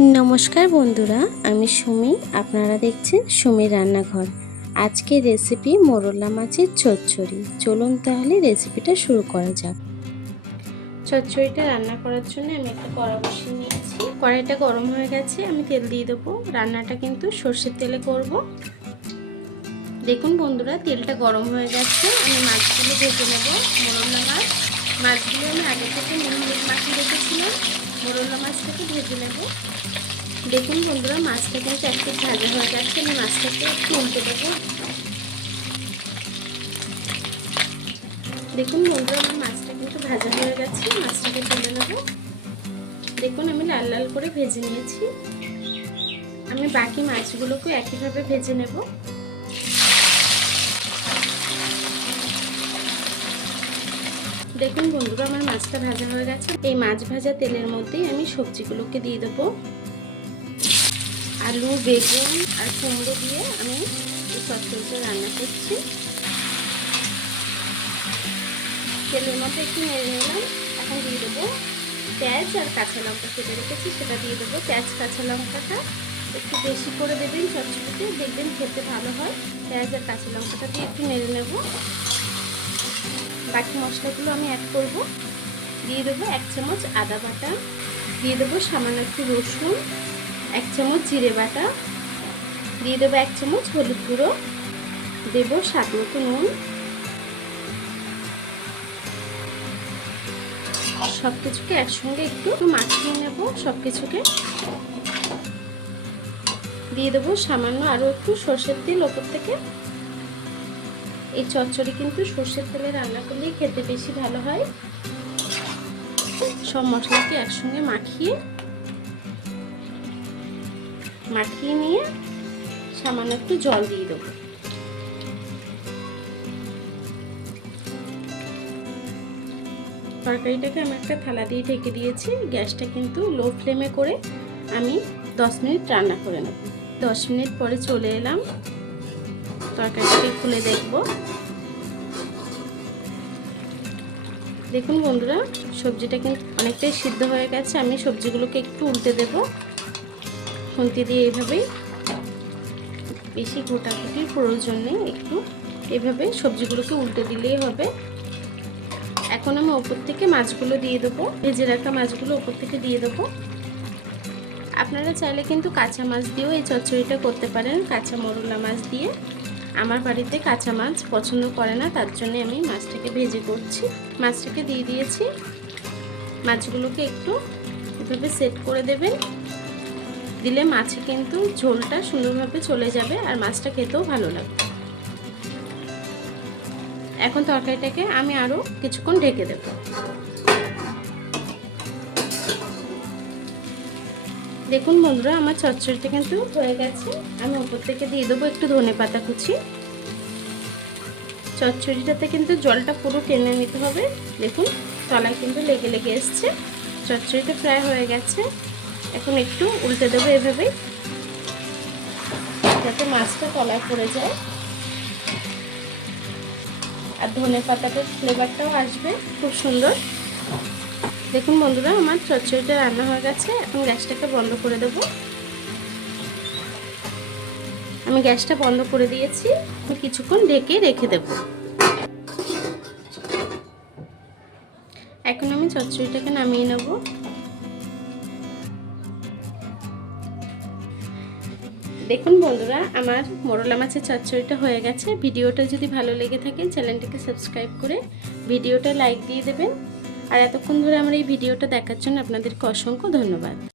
নমস্কার বন্ধুরা, আমি সুমি। আপনারা দেখছেন সুমির রান্নাঘর। আজকের রেসিপি মোরলা মাছের চচ্চড়ি। চলুন তাহলে রেসিপিটা শুরু করা যাক। চচ্চড়িটা রান্না করার জন্য আমি একটা কড়া বসিয়ে নিয়েছি। কড়াইটা গরম হয়ে গেছে, আমি তেল দিয়ে দেবো। রান্নাটা কিন্তু সর্ষের তেলে করব। দেখুন বন্ধুরা, তেলটা গরম হয়ে গেছে। আমি মাছগুলো ভেজে নেব। মোরলা মাছগুলো আমি আগে থেকে নুন হলুদ মাখিয়ে রেখেছিলাম। মোরলা মাছটাকে ভেজে নেব। দেখুন বন্ধুরা, মাছটা কিন্তু একটু ভাজা হয়ে যাচ্ছে। আমি মাছটাকে একটু উল্টে দেবো। দেখুন বন্ধুরা, আমার মাছটা কিন্তু ভাজা হয়ে গেছে। মাছটাকে তুলে নেব। দেখুন আমি লাল লাল করে ভেজে নিয়েছি। আমি বাকি মাছগুলোকে একইভাবে ভেজে নেব। দেখুন বন্ধুরা, আমার মাছটা ভাজা হয়ে গেছে। এই মাছ ভাজা তেলের মধ্যেই আমি সবজিগুলোকে দিয়ে দেবো। আলু, বেগুন আর কুমড়ো দিয়ে আমি এই চচ্চড়িটা রান্না করছি। তেলের মধ্যে একটু নেড়ে নিলাম। এখন দিয়ে দেবো পেঁয়াজ আর কাঁচা লঙ্কা কেটে রেখেছি, সেটা দিয়ে দেবো। পেঁয়াজ কাঁচা লঙ্কাটা একটু বেশি করে দেবেন চচ্চড়িতে, দেখবেন খেতে ভালো হয়। পেঁয়াজ আর কাঁচা লঙ্কাটা দিয়ে একটু নেড়ে নেব। বাকি মশলাগুলো আমি অ্যাড করব। দিয়ে দেবো 1 চামচ আদা বাটা, দিয়ে দেবো সামান্য একটু রসুন, 1 চামচ জিরে বাটা, দিয়ে দেবো 1 চামচ হলুদ গুঁড়ো, দেবো স্বাদ মতো নুন। সব কিছুকে একসঙ্গে একটু মাখিয়ে নেব। সব কিছুকে দিয়ে দেবো সামান্য আরও একটু সর্ষের তেল ওপর থেকে। এই চচ্চড়ি কিন্তু সর্ষের তেলে রান্না করলেই খেতে বেশি ভালো হয়। সব মশলাকে একসঙ্গে মাখিয়ে নিয়ে সামান্য একটু জল দিয়ে দেবো। তরকারিটাকে আমি একটা থালা দিয়ে ঢেকে দিয়েছি। গ্যাসটা কিন্তু লো ফ্লেমে করে আমি 10 মিনিট রান্না করে নেব। 10 মিনিট পরে চলে এলাম। তরকারিটাকে খুলে দেখব। দেখুন বন্ধুরা, সবজিটা কিন্তু অনেকটাই সিদ্ধ হয়ে গেছে। আমি সবজিগুলোকে একটু উল্টে দেব খুন্তি দিয়ে। এইভাবেই, বেশি ঘোটাঘুটির প্রয়োজন নেই, একটু এভাবে সবজিগুলোকে উল্টে দিলেই হবে। এখন আমি ওপর থেকে মাছগুলো দিয়ে দেবো। ভেজে রাখা মাছগুলো ওপর থেকে দিয়ে দেবো। আপনারা চাইলে কিন্তু কাঁচা মাছ দিয়েও এই চচ্চড়িটা করতে পারেন, কাঁচা মোরলা মাছ দিয়ে। আমার বাড়িতে কাঁচা মাছ পছন্দ করে না, তার জন্য আমি মাছটাকে ভেজে করছি। মাছটাকে দিয়ে দিয়েছি। মাছগুলোকে একটু এভাবে সেট করে দেবেন। দিলে মাছে কিন্তু ঝোলটা সুন্দরভাবে চলে যাবে আর মাছটা খেতেও ভালো লাগবে। এখন তরকারিটাকে আমি আরও কিছুক্ষণ ঢেকে দেব। দেখুন বন্ধুরা, আমার চচ্চড়িটা কিন্তু হয়ে গেছে। আমি উপর থেকে দিয়ে দেবো একটু ধনেপাতা কুচি। চচ্চড়িটাতে কিন্তু জলটা পুরো টেনে নিতে হবে। দেখুন তলায় কিন্তু লেগে লেগে এসছে। চচ্চড়িটা প্রায় হয়ে গেছে। এখন একটু উল্টে দেবো এভাবে, যাতে মাছটা তলায় পড়ে যায় আর ধনেপাতাটার ফ্লেভারটাও আসবে খুব সুন্দর। দেখুন বন্ধুরা, আমার চচ্চড়িটা রান্না হয়ে গেছে। এখন গ্যাসটাকে বন্ধ করে দেব। আমি গ্যাসটা বন্ধ করে দিয়েছি। আমি কিছুক্ষণ ঢেকে রেখে দেব। এখন আমি চচ্চড়িটাকে নামিয়ে নেব। দেখুন বন্ধুরা, আমার মোরলা মাছের চচ্চড়িটা হয়ে গেছে। ভিডিওটা যদি ভালো লেগে থাকে চ্যানেলটিকে সাবস্ক্রাইব করে ভিডিওটা লাইক দিয়ে দেবেন। আর এতক্ষণ ধরে আমার এই ভিডিওটা দেখার জন্য আপনাদেরকে অসংখ্য ধন্যবাদ।